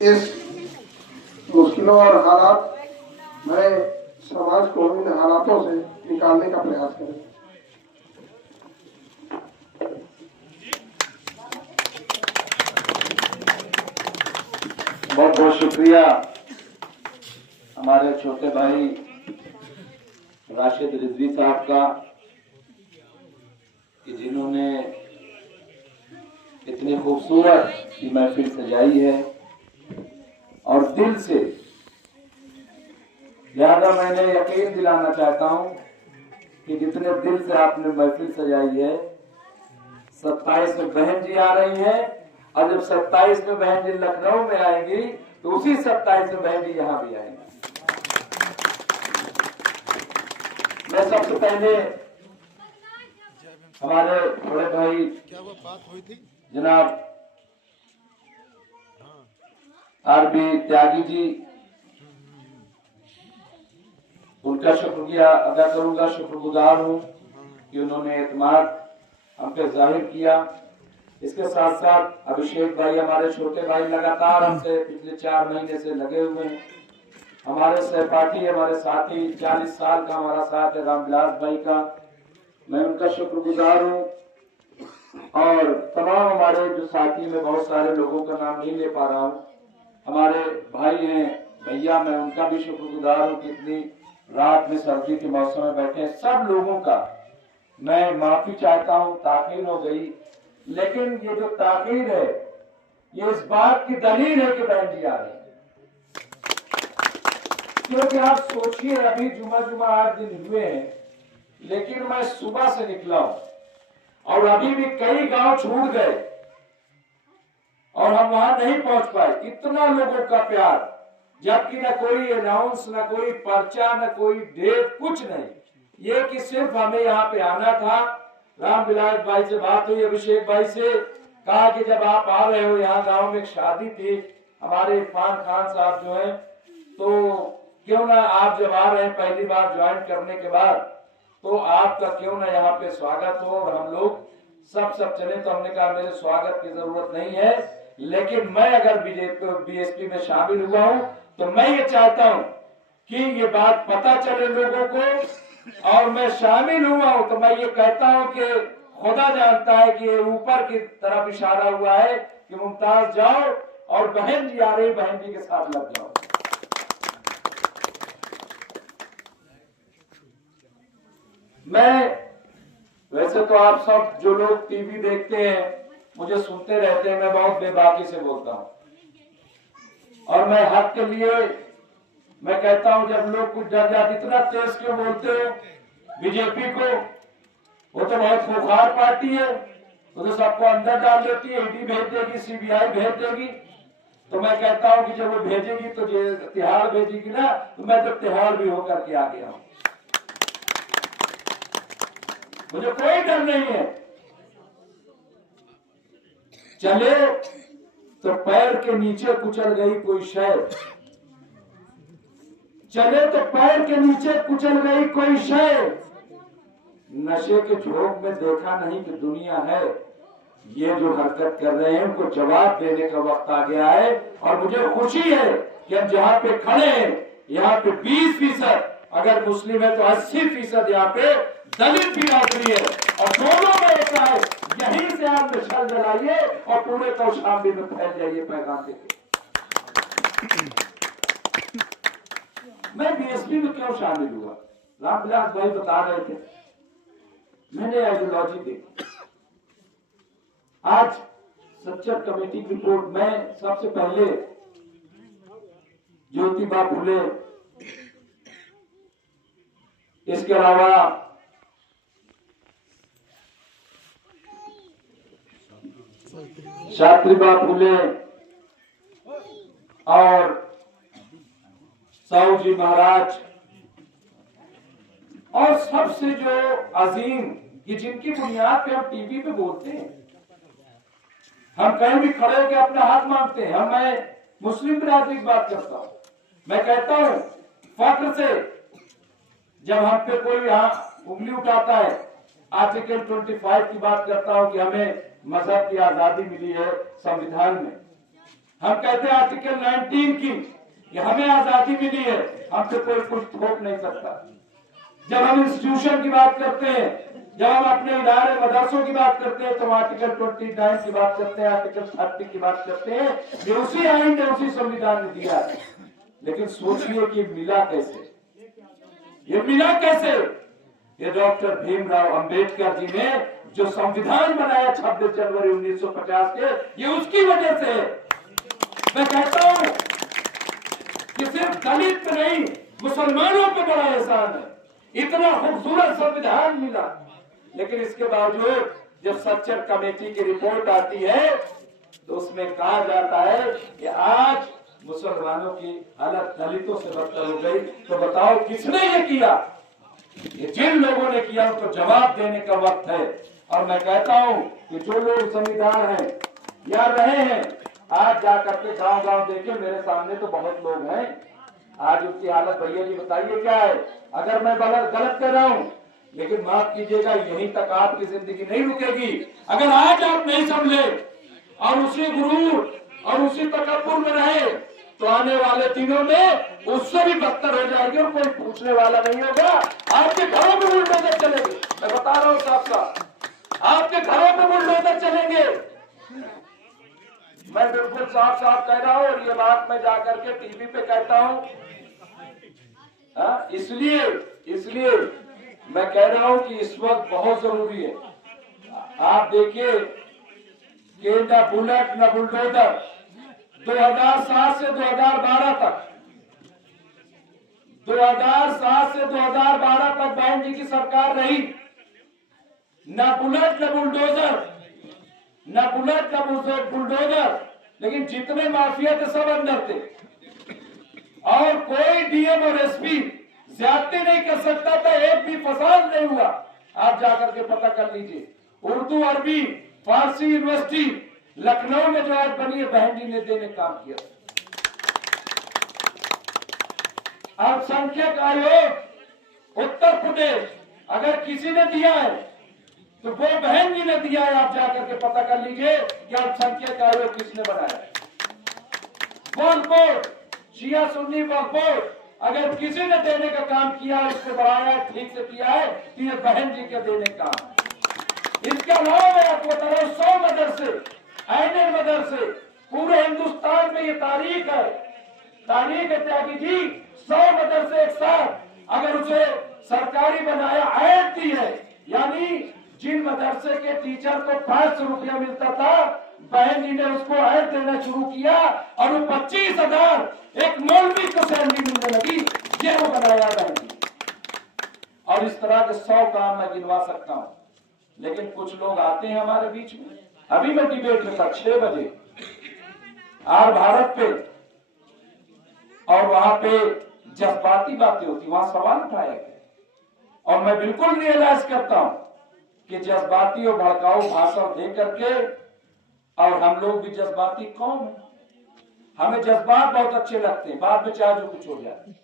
इस मुश्किलों और हालात में समाज को इन हालातों से निकालने का प्रयास करें। बहुत बहुत शुक्रिया हमारे छोटे भाई राशिद रिजवी साहब का कि जिन्होंने इतनी खूबसूरत ये महफिल सजाई है और दिल से। लिहाजा मैंने यकीन दिलाना चाहता हूं कि जितने दिल से आपने महफिल सजाई है, 27 में बहन जी आ रही हैं और जब 27 में बहन जी लखनऊ में आएंगी तो उसी 27 में बहन जी यहां भी आएंगी। मैं सबसे पहले हमारे बड़े भाई क्या वो बात हुई थी जनाब आरबी त्यागी जी, उनका शुक्रिया अदा करूंगा। शुक्रगुजार हूं कि उन्होंने एतमाद हम पे जाहिर किया। इसके साथ साथ अभिषेक भाई हमारे छोटे भाई लगातार हमसे पिछले 4 महीने से लगे हुए हैं। हमारे सहपाठी, हमारे साथी, 40 साल का हमारा साथ है रामविलास भाई का, मैं उनका शुक्रगुजार हूँ। और तमाम हमारे जो साथी में बहुत सारे लोगों का नाम नहीं ले पा रहा हूँ, हमारे भाई हैं भैया, मैं उनका भी शुक्रगुजार हूँ कि इतनी रात में सर्दी के मौसम में बैठे हैं। सब लोगों का मैं माफी चाहता हूँ, ताखीर हो गई, लेकिन ये जो ताखीर है ये इस बात की दलील है कि बहन जी आ रही है। क्योंकि आप सोचिए, अभी जुमा 8 दिन हुए हैं, लेकिन मैं सुबह से निकला हूं और अभी भी कई गांव छूट गए और हम वहां नहीं पहुंच पाए। इतना लोगों का प्यार, जबकि न कोई अनाउंस, न कोई पर्चा, न कोई डेट, कुछ नहीं। ये कि सिर्फ हमें यहाँ पे आना था। रामविलास भाई से बात हुई, अभिषेक भाई से कहा कि जब आप आ रहे हो, यहाँ गांव में एक शादी थी, हमारे इरफान खान साहब जो है, तो क्यों ना आप जब आ रहे हैं पहली बार ज्वाइन करने के बाद, तो आपका क्यों ना यहाँ पे स्वागत हो और हम लोग सब चले। तो हमने कहा मेरे स्वागत की जरूरत नहीं है, लेकिन मैं अगर बीएसपी में शामिल हुआ हूं तो मैं ये चाहता हूं कि ये बात पता चले लोगों को, और मैं शामिल हुआ हूं तो मैं ये कहता हूं कि खुदा जानता है कि ये ऊपर की तरफ इशारा हुआ है कि मुमताज जाओ और बहन जी आ रही, बहन जी के साथ लग जाओ। मैं वैसे तो आप सब जो लोग टीवी देखते हैं मुझे सुनते रहते हैं, मैं बहुत बेबाकी से बोलता हूं और मैं हक के लिए मैं कहता हूं, जब लोग कुछ डर जाते, इतना तेज क्यों बोलते हो बीजेपी को? वो तो बहुत खूंखार पार्टी है, वो तो सबको अंदर डाल देती है, ईडी भेज देगी, सीबीआई भेज देगी। तो मैं कहता हूं कि जब वो भेजेगी तो तिहाड़ भेजेगी ना, तो मैं तो तिहाड़ भी होकर के आ गया हूं, मुझे कोई डर नहीं है। चले तो पैर के नीचे कुचल गई कोई शय, चले तो पैर के नीचे कुचल गई कोई शय, नशे के झोंक में देखा नहीं कि दुनिया है। ये जो हरकत कर रहे हैं उनको जवाब देने का वक्त आ गया है। और मुझे खुशी है कि हम जहां पे खड़े हैं, यहाँ पे 20% अगर मुस्लिम है तो 80% यहाँ पे दलित भी नौकरी है, और दोनों में ऐसा है। यहीं से आप मिसाल जलाइए और पूरे कौशाम्बी में फैल जाइए पैगाम देके। मैं बीएसपी में क्यों शामिल हुआ, रामविलास भाई बता रहे थे, मैंने आइडियोलॉजी देखी। आज सच्चर कमेटी की रिपोर्ट में सबसे पहले ज्योतिबा फुले, इसके अलावा सावित्रीबाई फुले और साहू जी महाराज, और सबसे जो अजीम कि जिनकी बुनियाद पे हम टीवी पे बोलते हैं, हम कहीं भी खड़े होकर अपना हाथ मांगते हैं। मैं मुस्लिम बिरादरी की बात करता हूं, मैं कहता हूं फख्र से, जब हम पे कोई यहाँ उंगली उठाता है, आर्टिकल 25 की बात करता हूं कि हमें मजहब की आजादी मिली है संविधान में, हम कहते हैं आर्टिकल 19 की कि हमें आजादी मिली है, हमसे कोई कुछ थोप नहीं सकता। जब हम इंस्टीट्यूशन की बात करते हैं, जब हम अपने इदारे मदरसों की बात करते हैं, तो आर्टिकल 29 की बात करते हैं, आर्टिकल 30 की बात करते हैं। ये उसी आइन ने, उसी संविधान ने दिया है। लेकिन सोचिए कि मिला कैसे, ये मिला कैसे? ये डॉक्टर भीमराव अंबेडकर जी ने जो संविधान बनाया 26 जनवरी 1950 के, ये उसकी वजह से है। मैं कहता हूं कि सिर्फ दलित पे नहीं, मुसलमानों पे बड़ा एहसान है। इतना खूबसूरत संविधान मिला, लेकिन इसके बावजूद जब सच्चर कमेटी की रिपोर्ट आती है तो उसमें कहा जाता है कि आज मुसलमानों की हालत दलितों से बदतर हो गई। तो बताओ किसने ये किया? ये जिन लोगों ने किया उनको जवाब देने का वक्त है। और मैं कहता हूं कि जो लोग जमींदार हैं या रहे हैं, आज जाकर के गांव गांव देखे, मेरे सामने तो बहुत लोग हैं, आज उसकी हालत भैया जी बताइए क्या है। अगर मैं गलत कर रहा हूं, लेकिन माफ कीजिएगा, यहीं तक आपकी जिंदगी नहीं रुकेगी। अगर आज आप नहीं समझे और उसी गुरूर और उसी तकब्बुर में रहे, तो आने वाले दिनों में उससे भी बदतर हो जाएगी और कोई पूछने वाला नहीं होगा। आपके घरों में बुलडोजर चलेंगे, मैं बता रहा हूं साफ साफ, आपके घरों में बुलडोजर चलेंगे। मैं बिल्कुल साफ साफ कह रहा हूं, और ये बात मैं जाकर के टीवी पे कहता हूं। इसलिए मैं कह रहा हूं कि इस वक्त बहुत जरूरी है। आप देखिए कि न बुलेट न बुलडोजर 2007 से 2012 तक, 2007 से 2012 तक बहन जी की सरकार रही। न बुलेट न बुलडोजर, न बुलेट न बुलडोजर, लेकिन जितने माफिया थे सब अंदर थे, और कोई डीएम और एसपी ज्यादती नहीं कर सकता था। एक भी फसाद नहीं हुआ। आप जाकर के पता कर लीजिए। उर्दू, अरबी, फारसी यूनिवर्सिटी लखनऊ में जो आज बनी है, बहन जी ने देने काम किया। अल्पसंख्यक आयोग उत्तर प्रदेश, अगर किसी ने दिया है तो वो बहन जी ने दिया है। आप जाकर के पता कर लीजिए कि अल्पसंख्यक आयोग किसने बनाया। वक्फ बोर्ड, शिया सुन्नी वक्फ बोर्ड, अगर किसी ने देने का काम किया, उसको बढ़ाया, ठीक से किया है, तो ये बहन जी के देने का। इसके अलावा मैं आपको बता रहा हूं, 100 मदरसे, आइनल मदरसे पूरे हिंदुस्तान में, ये तारीख है त्यागी जी। 100 मदरसे एक साथ अगर उसे सरकारी बनाया, ऐड दी है, यानी जिन मदरसे के टीचर को 500 रुपया मिलता था, बहन जी ने उसको ऐड देना शुरू किया और वो 25,000 एक मौलवी को सैलरी मिलने लगी। ये वो बनाया बहन जी। और इस तरह के 100 काम मैं गिनवा सकता हूं, लेकिन कुछ लोग आते हैं हमारे बीच में। अभी मैं डिबेट में था 6 बजे आर भारत पे, और वहां पे जज्बाती बातें होती, वहां सवाल उठाया गया, और मैं बिल्कुल रियलाइज करता हूं कि जज्बाती और भड़काऊ भाषण दे करके, और हम लोग भी जज्बाती कौन है, हमें जज्बात बहुत अच्छे लगते हैं, बाद में चाहे जो कुछ हो जाए।